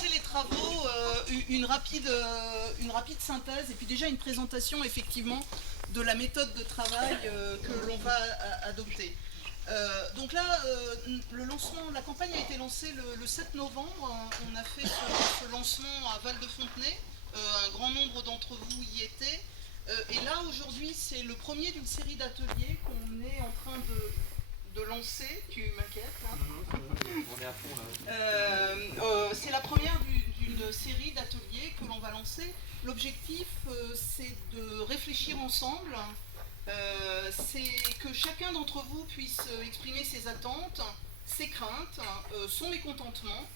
commencer les travaux, une rapide synthèse et puis déjà une présentation effectivement de la méthode de travail que l'on va adopter. Donc là, la campagne a été lancée le 7 novembre. On a fait ce lancement à Val-de-Fontenay. Un grand nombre d'entre vous y étaient. Et là, aujourd'hui, c'est le premier d'une série d'ateliers qu'on est en train de lancer. Tu m'inquiètes, hein? On est à fond là. C'est la première d'une série d'ateliers que l'on va lancer. L'objectif, c'est de réfléchir ensemble. C'est que chacun d'entre vous puisse exprimer ses attentes, ses craintes, son mécontentement,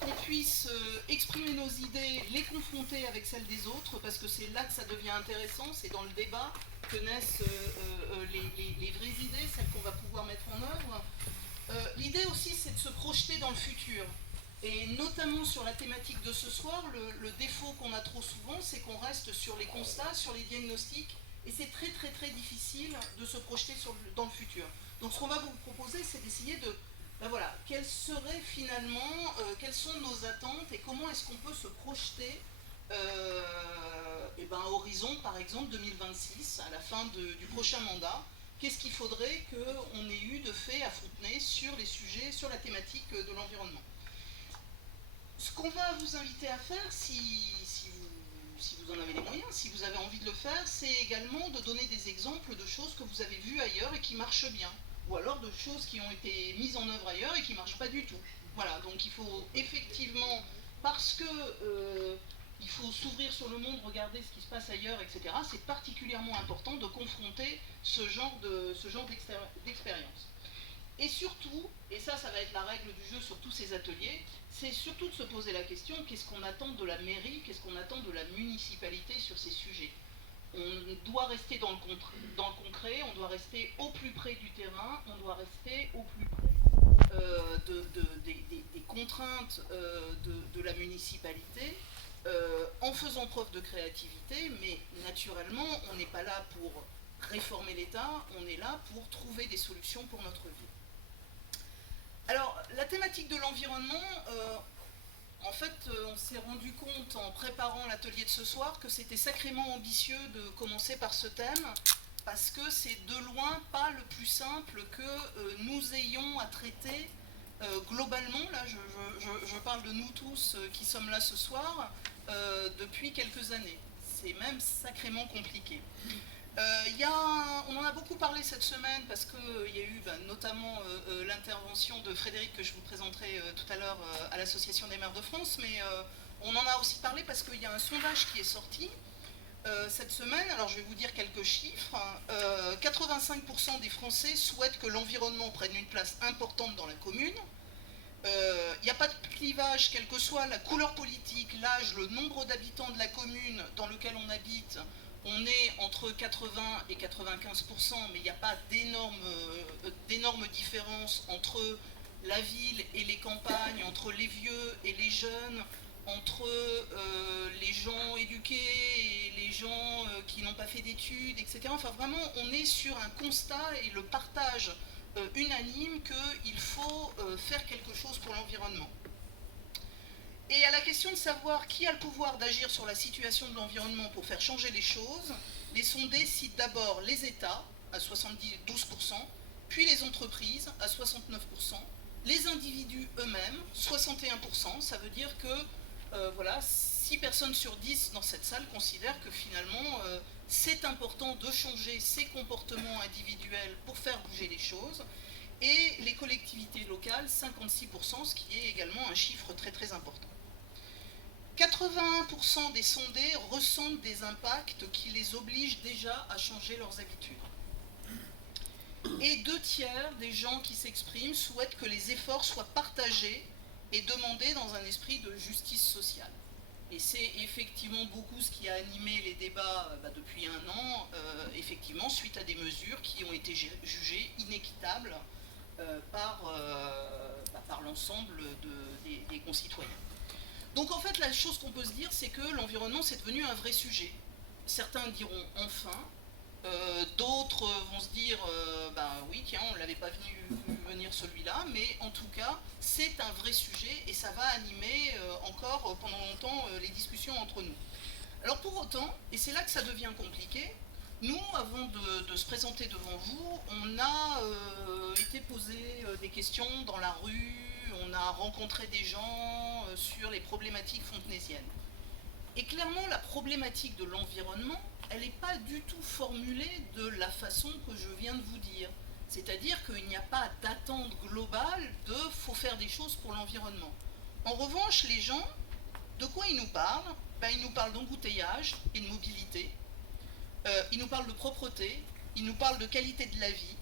qu'on puisse exprimer nos idées, les confronter avec celles des autres, parce que c'est là que ça devient intéressant, c'est dans le débat que naissent les vraies idées, celles qu'on va pouvoir mettre en œuvre. L'idée aussi, c'est de se projeter dans le futur. Et notamment sur la thématique de ce soir, le défaut qu'on a trop souvent, c'est qu'on reste sur les constats, sur les diagnostics, et c'est très très très difficile de se projeter dans le futur. Donc ce qu'on va vous proposer, c'est d'essayer de, voilà, quelles seraient finalement, quelles sont nos attentes et comment est-ce qu'on peut se projeter à horizon par exemple 2026, à la fin du prochain mandat. Qu'est-ce qu'il faudrait qu'on ait eu de fait à Fontenay sur les sujets, sur la thématique de l'environnement. Ce qu'on va vous inviter à faire, si vous en avez les moyens, si vous avez envie de le faire, c'est également de donner des exemples de choses que vous avez vues ailleurs et qui marchent bien, ou alors de choses qui ont été mises en œuvre ailleurs et qui ne marchent pas du tout. Voilà, donc il faut effectivement, parce que il faut s'ouvrir sur le monde, regarder ce qui se passe ailleurs, etc., c'est particulièrement important de confronter ce genre d'expérience. Et surtout, et ça va être la règle du jeu sur tous ces ateliers, c'est surtout de se poser la question, qu'est-ce qu'on attend de la mairie, qu'est-ce qu'on attend de la municipalité sur ces sujets. On doit rester dans le concret, on doit rester au plus près du terrain, on doit rester au plus près des contraintes de la municipalité, en faisant preuve de créativité, mais naturellement, on n'est pas là pour réformer l'État, on est là pour trouver des solutions pour notre vie. Alors, la thématique de l'environnement, en fait, on s'est rendu compte en préparant l'atelier de ce soir que c'était sacrément ambitieux de commencer par ce thème, parce que c'est de loin pas le plus simple que nous ayons à traiter globalement. Là, je parle de nous tous qui sommes là ce soir, depuis quelques années. C'est même sacrément compliqué. On en a beaucoup parlé cette semaine parce qu'il y a eu notamment l'intervention de Frédéric que je vous présenterai tout à l'heure à l'Association des maires de France, mais on en a aussi parlé parce qu'il y a un sondage qui est sorti cette semaine. Alors je vais vous dire quelques chiffres. 85% des Français souhaitent que l'environnement prenne une place importante dans la commune. Il n'y a pas de clivage, quelle que soit la couleur politique, l'âge, le nombre d'habitants de la commune dans laquelle on habite. On est entre 80 et 95%, mais il n'y a pas d'énormes différences entre la ville et les campagnes, entre les vieux et les jeunes, entre les gens éduqués et les gens qui n'ont pas fait d'études, etc. Enfin, vraiment, on est sur un constat et le partage unanime qu'il faut faire quelque chose pour l'environnement. Et à la question de savoir qui a le pouvoir d'agir sur la situation de l'environnement pour faire changer les choses, les sondés citent d'abord les États, à 72%, puis les entreprises, à 69%, les individus eux-mêmes, 61%. Ça veut dire que, voilà, 6 personnes sur 10 dans cette salle considèrent que finalement, c'est important de changer ses comportements individuels pour faire bouger les choses. Et les collectivités locales, 56%, ce qui est également un chiffre très très important. 81% des sondés ressentent des impacts qui les obligent déjà à changer leurs habitudes. Et 2/3 des gens qui s'expriment souhaitent que les efforts soient partagés et demandés dans un esprit de justice sociale. Et c'est effectivement beaucoup ce qui a animé les débats depuis un an, effectivement, suite à des mesures qui ont été jugées inéquitables par l'ensemble des concitoyens. Donc en fait, la chose qu'on peut se dire, c'est que l'environnement, c'est devenu un vrai sujet. Certains diront enfin, d'autres vont se dire, oui, tiens, on ne l'avait pas vu devenir celui-là, mais en tout cas, c'est un vrai sujet et ça va animer encore pendant longtemps les discussions entre nous. Alors pour autant, et c'est là que ça devient compliqué, nous, avant de se présenter devant vous, on a été posé des questions dans la rue, on a rencontré des gens sur les problématiques fontenaisiennes. Et clairement, la problématique de l'environnement, elle n'est pas du tout formulée de la façon que je viens de vous dire. C'est-à-dire qu'il n'y a pas d'attente globale de « faut faire des choses pour l'environnement ». En revanche, les gens, de quoi ils nous parlent? Ils nous parlent d'embouteillage et de mobilité. Ils nous parlent de propreté, ils nous parlent de qualité de la vie,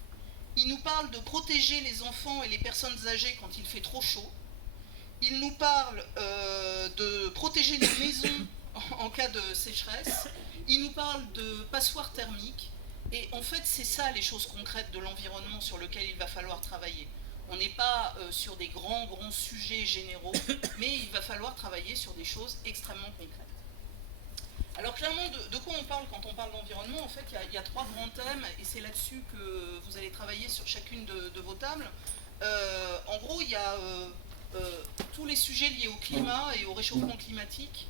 ils nous parlent de protéger les enfants et les personnes âgées quand il fait trop chaud, ils nous parlent de protéger les maisons en cas de sécheresse, ils nous parlent de passoires thermiques, et en fait c'est ça les choses concrètes de l'environnement sur lesquelles il va falloir travailler. On n'est pas sur des grands sujets généraux, mais il va falloir travailler sur des choses extrêmement concrètes. Alors clairement, de quoi on parle quand on parle d'environnement? En fait, il y a 3 grands thèmes, et c'est là-dessus que vous allez travailler sur chacune de vos tables. En gros, il y a tous les sujets liés au climat et au réchauffement climatique,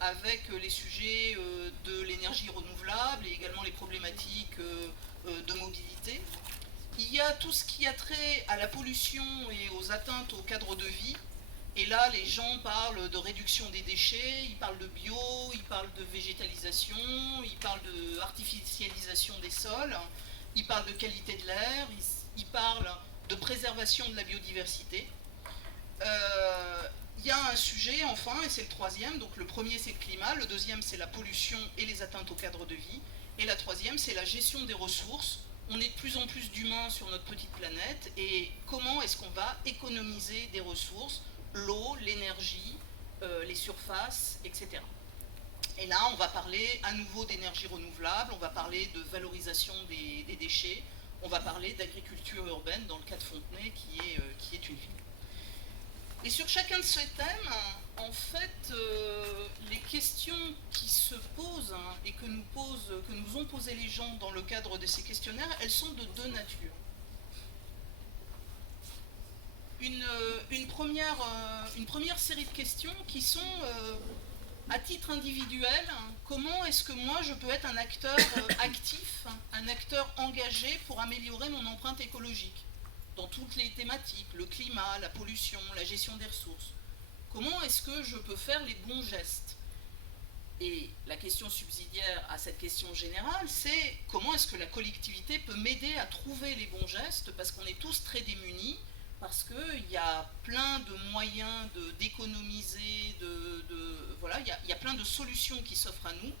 avec les sujets de l'énergie renouvelable et également les problématiques de mobilité. Il y a tout ce qui a trait à la pollution et aux atteintes au cadre de vie. Et là, les gens parlent de réduction des déchets, ils parlent de bio, ils parlent de végétalisation, ils parlent d'artificialisation des sols, ils parlent de qualité de l'air, ils parlent de préservation de la biodiversité. Il y a un sujet, enfin, et c'est le 3e, donc le premier c'est le climat, le 2e c'est la pollution et les atteintes au cadre de vie, et la 3e c'est la gestion des ressources. On est de plus en plus d'humains sur notre petite planète, et comment est-ce qu'on va économiser des ressources, l'eau, l'énergie, les surfaces, etc. Et là, on va parler à nouveau d'énergie renouvelable, on va parler de valorisation des déchets, on va parler d'agriculture urbaine dans le cas de Fontenay, qui est une ville. Et sur chacun de ces thèmes, en fait, les questions qui se posent et que nous ont posées les gens dans le cadre de ces questionnaires, elles sont de 2 natures. Une première série de questions qui sont, à titre individuel, comment est-ce que moi je peux être un acteur actif, un acteur engagé pour améliorer mon empreinte écologique dans toutes les thématiques, le climat, la pollution, la gestion des ressources. Comment est-ce que je peux faire les bons gestes? Et la question subsidiaire à cette question générale, c'est comment est-ce que la collectivité peut m'aider à trouver les bons gestes, parce qu'on est tous très démunis, parce qu'il y a plein de moyens d'économiser, voilà, il y a plein de solutions qui s'offrent à nous,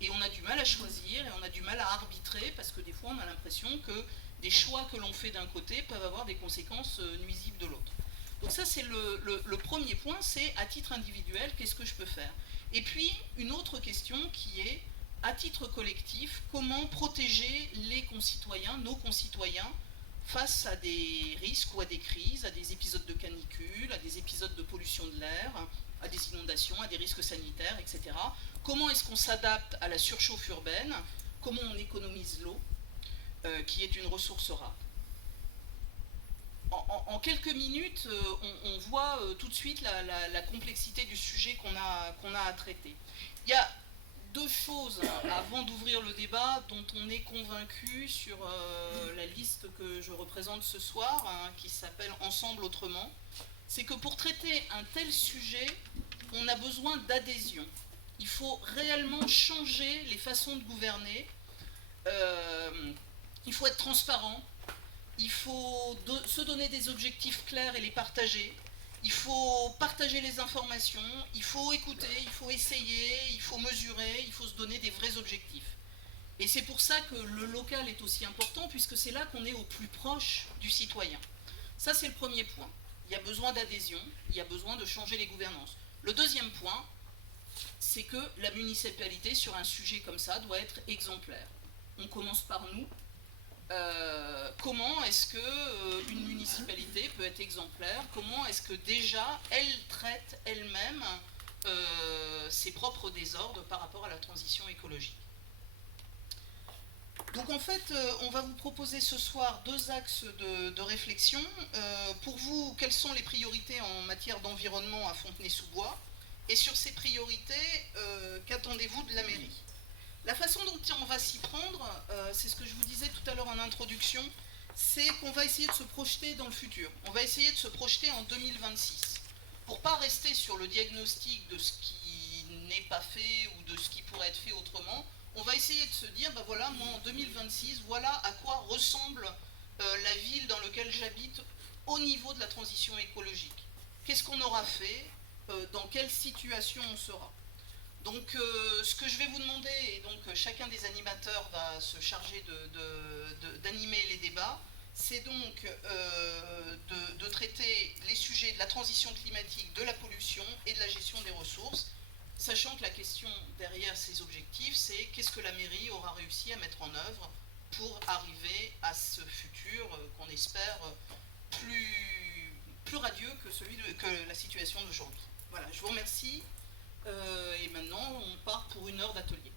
et on a du mal à choisir, et on a du mal à arbitrer, parce que des fois on a l'impression que des choix que l'on fait d'un côté peuvent avoir des conséquences nuisibles de l'autre. Donc ça c'est le premier point, c'est à titre individuel, qu'est-ce que je peux faire? Et puis une autre question qui est, à titre collectif, comment protéger les concitoyens, nos concitoyens, face à des risques ou à des crises, à des épisodes de canicule, à des épisodes de pollution de l'air, à des inondations, à des risques sanitaires, etc. Comment est-ce qu'on s'adapte à la surchauffe urbaine? Comment on économise l'eau, qui est une ressource rare? En quelques minutes, on voit tout de suite la complexité du sujet qu'on a à traiter. Il y a 2 choses avant d'ouvrir le débat dont on est convaincu sur la liste que je représente ce soir, qui s'appelle Ensemble autrement. C'est que pour traiter un tel sujet, on a besoin d'adhésion. Il faut réellement changer les façons de gouverner. Il faut être transparent. Il faut se donner des objectifs clairs et les partager. Il faut partager les informations, il faut écouter, il faut essayer, il faut mesurer, il faut se donner des vrais objectifs. Et c'est pour ça que le local est aussi important, puisque c'est là qu'on est au plus proche du citoyen. Ça, c'est le premier point. Il y a besoin d'adhésion, il y a besoin de changer les gouvernances. Le deuxième point, c'est que la municipalité, sur un sujet comme ça, doit être exemplaire. On commence par nous. Comment est-ce qu'une municipalité peut être exemplaire? Comment est-ce que déjà elle traite elle-même ses propres désordres par rapport à la transition écologique? Donc en fait, on va vous proposer ce soir 2 axes de réflexion. Pour vous, quelles sont les priorités en matière d'environnement à Fontenay-sous-Bois? Et sur ces priorités, qu'attendez-vous de la mairie? La façon dont on va s'y prendre, c'est ce que je vous disais tout à l'heure en introduction, c'est qu'on va essayer de se projeter dans le futur. On va essayer de se projeter en 2026. Pour ne pas rester sur le diagnostic de ce qui n'est pas fait ou de ce qui pourrait être fait autrement, on va essayer de se dire, ben voilà, moi en 2026, voilà à quoi ressemble la ville dans laquelle j'habite au niveau de la transition écologique. Qu'est-ce qu'on aura fait? Dans quelle situation on sera? Donc ce que je vais vous demander, et donc chacun des animateurs va se charger d'animer les débats, c'est donc de traiter les sujets de la transition climatique, de la pollution et de la gestion des ressources, sachant que la question derrière ces objectifs, c'est qu'est-ce que la mairie aura réussi à mettre en œuvre pour arriver à ce futur qu'on espère plus radieux que la situation d'aujourd'hui. Voilà, je vous remercie. Et maintenant, on part pour 1 heure d'atelier.